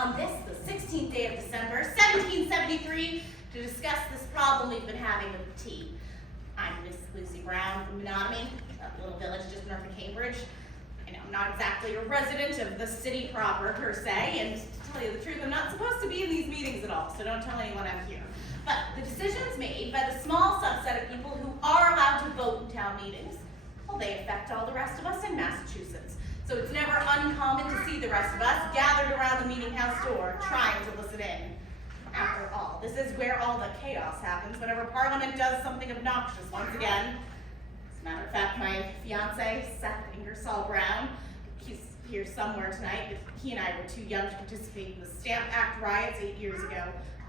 on this, the 16th day of December, 1773, to discuss this problem we've been having with the tea. I'm Miss Lucy Brown from Menominee, a little village just north of Cambridge. I know I'm not exactly a resident of the city proper, per se, and to tell you the truth, I'm not supposed to be in these meetings at all, so don't tell anyone I'm here. But the decisions made by the small subset of people who are allowed to vote in town meetings, well, they affect all the rest of us in Massachusetts. So it's never uncommon to see the rest of us gathered around the meeting house door trying to listen in. After all, this is where all the chaos happens whenever Parliament does something obnoxious once again. As a matter of fact, my fiance, Seth Ingersoll Brown, he's here somewhere tonight, but he and I were too young to participate in the Stamp Act riots 8 years ago,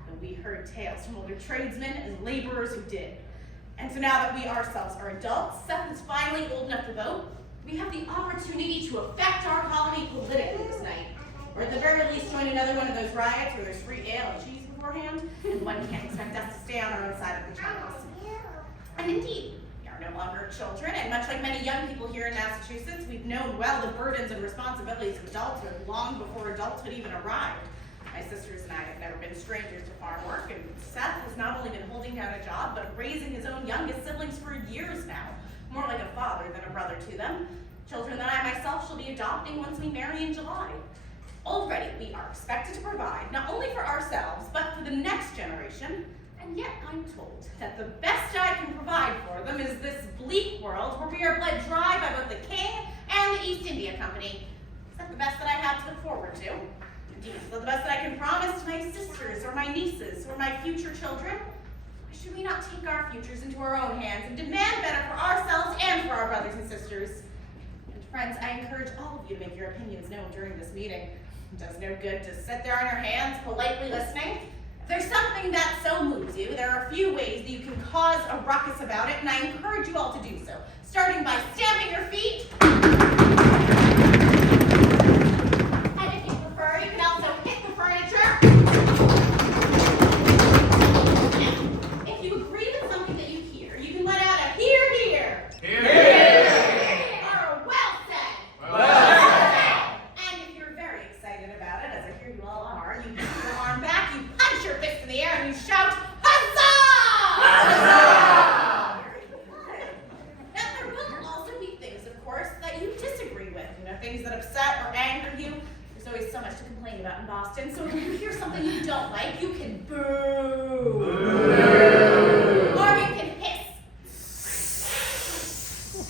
and we heard tales from older tradesmen and laborers who did. And so now that we ourselves are adults, Seth is finally old enough to vote, we have the opportunity to affect our colony politically this night. Or at the very least join another one of those riots where there's free ale and cheese beforehand, and one can't expect us to stay on our own side of the channels. And indeed, we are no longer children, and much like many young people here in Massachusetts, we've known well the burdens and responsibilities of adulthood long before adulthood even arrived. My sisters and I have never been strangers to farm work, and Seth has not only been holding down a job, but raising his own youngest siblings for years now, more like a father than a brother to them, children that I myself shall be adopting once we marry in July. Already, we are expected to provide, not only for ourselves, but for the next generation, and yet I'm told that the best I can provide for them is this bleak world where we are bled dry by both the King and the East India Company. Is that the best that I have to look forward to? Indeed, is that the best that I can promise to my sisters, or my nieces, or my future children? Or should we not take our futures into our own hands and demand better for ourselves and for our brothers and sisters? And friends, I encourage all of you to make your opinions known during this meeting. It does no good to sit there on your hands, politely listening. If there's something that so moves you, there are a few ways that you can cause a ruckus about it, and I encourage you all to do so, starting by stamping your feet. And if you prefer, you can also hit the furniture. Now, if you agree with something that you hear, you can let out a hear, hear. Hear, hear. Or a well said. Well. You put your arm back, you punch your fist in the air, and you shout, Huzzah! Huzzah! Very good. Now, there will also be things, of course, that you disagree with. Things that upset or anger you. There's always so much to complain about in Boston, so if you hear something you don't like, you can boo. Boo. Or you can hiss.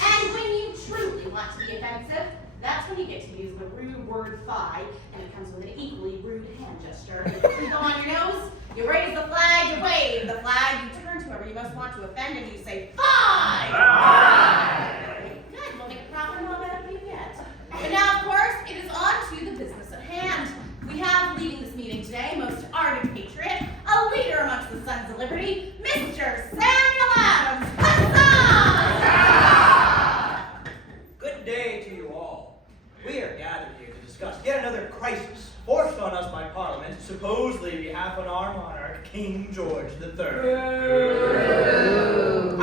And when you truly want to be offensive, that's when you get to use the rude word fie, and it comes with an equally rude hand gesture. You go on your nose, you raise the flag, you wave the flag, you turn to whoever you most want to offend, and you say, fie! Fie! Good, we'll make a proper moment out of you yet. But now, of course, it is on to the business at hand. We have leading this meeting today, most ardent patriot, a leader amongst the Sons of Liberty, Mr. Samuel Adams. Huzzah! Good day to you all. We are gathered here to discuss yet another crisis forced on us by Parliament, supposedly on behalf of our monarch, King George III.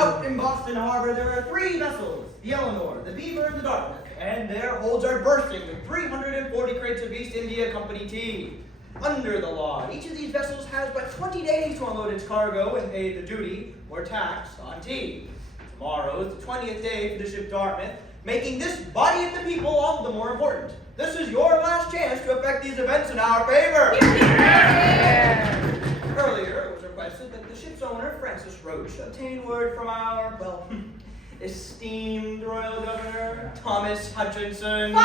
Out in Boston Harbor, there are 3 vessels, the Eleanor, the Beaver, and the Dartmouth, and their holds are bursting with 340 crates of East India Company tea. Under the law, each of these vessels has but 20 days to unload its cargo and pay the duty or tax on tea. Tomorrow is the 20th day for the ship Dartmouth, making this body of the people all the more important. This is your last chance to affect these events in our favor. Earlier, it was requested that the ship's owner, Francis Roche, obtain word from our, esteemed Royal Governor, Thomas Hutchinson. A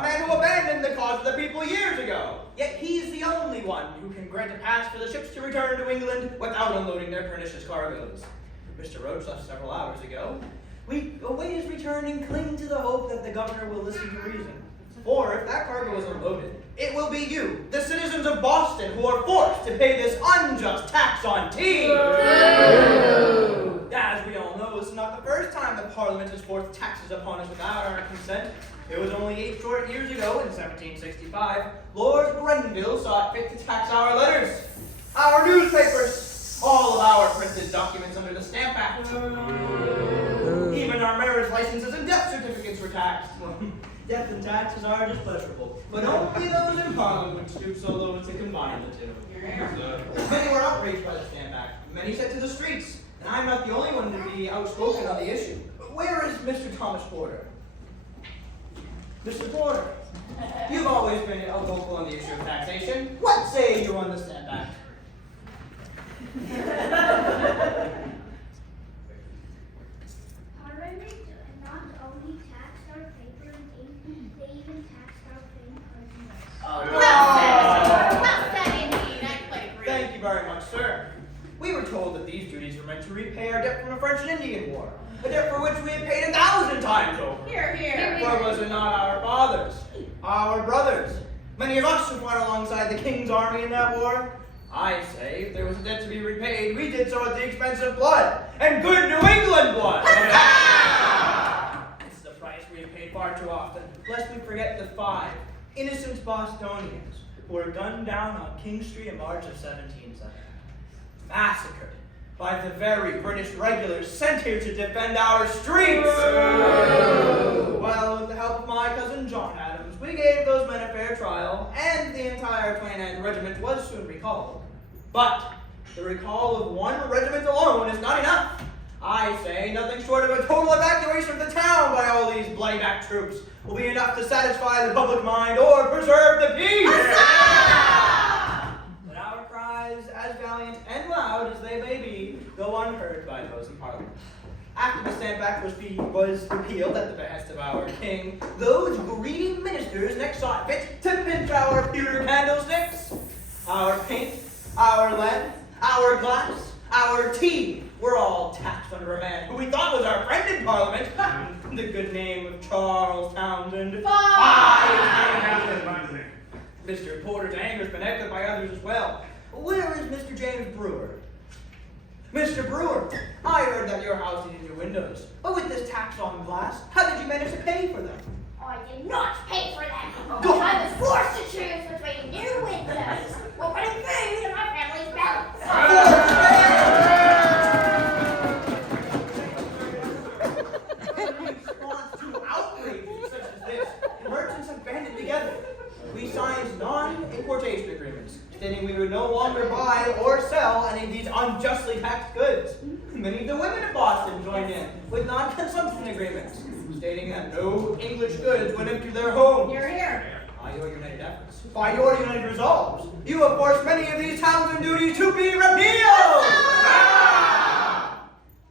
man who abandoned the cause of the people years ago. Yet he's the only one who can grant a pass for the ships to return to England without unloading their pernicious cargoes. Mr. Roche left several hours ago. We await his return and cling to the hope that the governor will listen to reason. For if that cargo is unloaded, it will be you, the citizens of Boston, who are forced to pay this unjust tax on tea. As we all know, this is not the first time the Parliament has forced taxes upon us without our consent. It was only 8 short years ago, in 1765, Lord Grenville saw it fit to tax our letters, our newspapers, all of our printed documents under the Stamp Act. Even our marriage licenses and death certificates were taxed. Death and taxes are just pleasurable, but only those imposed Parliament would stoop so low as to combine the two. Many were outraged by the Stamp Act. Many set to the streets. And I'm not the only one to be outspoken on the issue. Where is Mr. Thomas Porter? Mr. Porter, you've always been vocal on the issue of taxation. What say you on the Stamp Act? Parliament not only taxed our paper and ink, they even taxed our printing cards. Oh, well said, indeed. I quite agree. Thank you very much, sir. We were told that these duties were meant to repay our debt from the French and Indian War, a debt for which we had paid 1,000 times over. Here, here. For was it not our fathers, our brothers, many of us who fought alongside the King's army in that war? I say, if there was a debt to be repaid, we did so at the expense of blood, and good New England blood. It's the price we have paid far too often, lest we forget the 5 innocent Bostonians who were gunned down on King Street in March of 1770. Massacred by the very British regulars sent here to defend our streets. Well, with the help of my cousin John Adams, we gave those men a fair trial, and the entire 29th Regiment was soon recalled. But the recall of one regiment alone is not enough. I say nothing short of a total evacuation of the town by all these bloody-back troops will be enough to satisfy the public mind or preserve the peace. But our cries, as valiant and loud as they may be, go unheard by those in Parliament. After the Stamp Act was repealed at the behest of our king, those greedy ministers next saw fit to pinch our pewter candlesticks, our paint, our lead, our glass, our tea were all taxed under a man who we thought was our friend in Parliament, the good name of Charles Townsend. Mr. Porter's anger has been echoed by others as well. Where is Mr. James Brewer? Mr. Brewer, I heard that your house needed new windows, but with this tax on glass, how did you manage to pay for them? I did not pay for them. Go- I was forced to choose between new windows or putting food in my family's In response to outrages such as this, merchants have banded together. We signed non-importation agreements, stating we would no longer buy or sell any of these unjustly taxed goods. Many of the women of Boston joined in with non-consumption agreements, stating that no English goods went into their homes. Here, here. By your united efforts, by your united resolves, you have forced many of these Townsend duties to be repealed!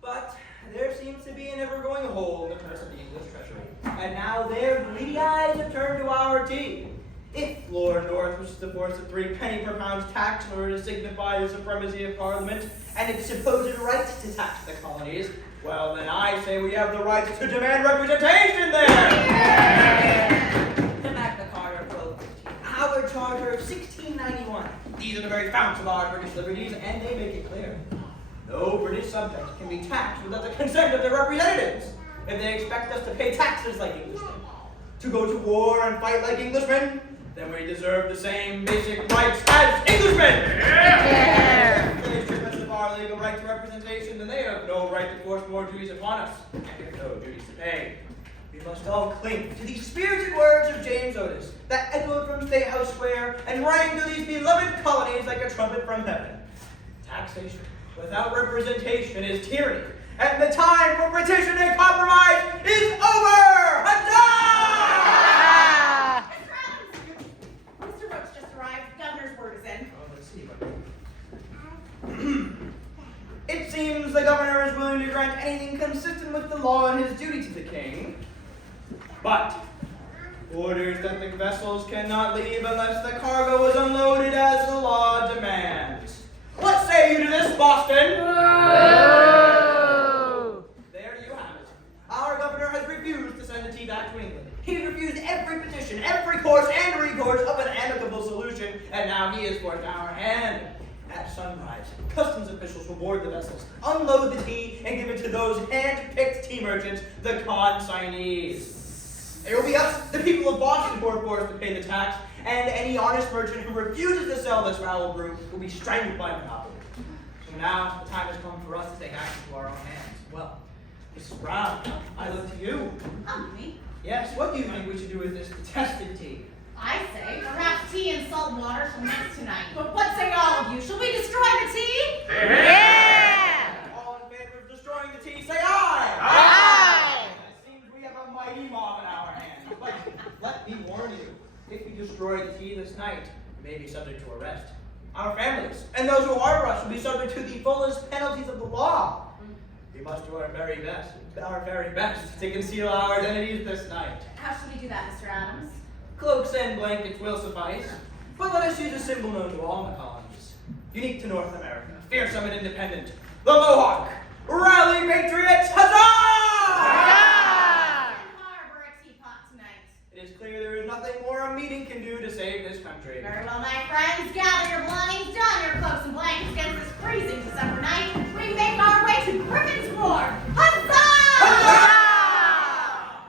But there seems to be an ever-growing hole in the purse of the English treasury, and now their greedy eyes have turned to our tea. If Lord North wishes to force a 3 penny per pound tax in order to signify the supremacy of Parliament and its supposed right to tax the colonies, well then I say we have the right to demand representation there! The Magna Carta of 1215, our Charter of 1691. These are the very founts of our British liberties, and they make it clear. No British subject can be taxed without the consent of their representatives. If they expect us to pay taxes like Englishmen, to go to war and fight like Englishmen, then we deserve the same basic rights as Englishmen! If they strip us of our legal right to representation, then they have no right to force more duties upon us, and have no duties to pay. We must all cling to these spirited words of James Otis that echoed from State House Square and rang to these beloved colonies like a trumpet from heaven. Taxation without representation is tyranny, and the time for petition and compromise is over! Mr. Roach just arrived. Governor's word is in. Oh, let's see. It seems the governor is willing to grant anything consistent with the law and his duty to the king, but orders that the vessels cannot leave unless the cargo is unloaded as the law demands. What say you to this, Boston? There you have it. Our governor has refused to send the tea back to England. He has refused every petition, every course and recourse of an amicable solution, and now he has forced our hand. At sunrise, customs officials will board the vessels, unload the tea, and give it to those hand-picked tea merchants, the consignees. It will be us, the people of Boston, who are forced to pay the tax, and any honest merchant who refuses to sell this foul brew will be strangled by monopoly. So now the time has come for us to take action to our own hands. Well, Mrs. Brown, I look to you. Me? Yes, what do you think we should do with this detested tea? I say perhaps tea and Stillwater shall mess tonight. But what say all of you? Shall we destroy the tea? All in favor of destroying the tea, say aye! It seems we have a mighty mob in our hands. But let me warn you, if we destroy the tea this night, we may be subject to arrest. Our families and those who harbor us will be subject to the fullest penalties of the law. We must do our very best to conceal our identities this night. How should we do that, Mr. Adams? Cloaks and blankets will suffice, but let us use a symbol known to all the colonies, unique to North America, fearsome and independent, the Mohawk. Rally, patriots, huzzah! Harbor a teapot tonight. It is clear there is nothing more a meeting can do to save this country. Very well, my friends, gather your belongings, don your cloaks and blankets against this freezing December night,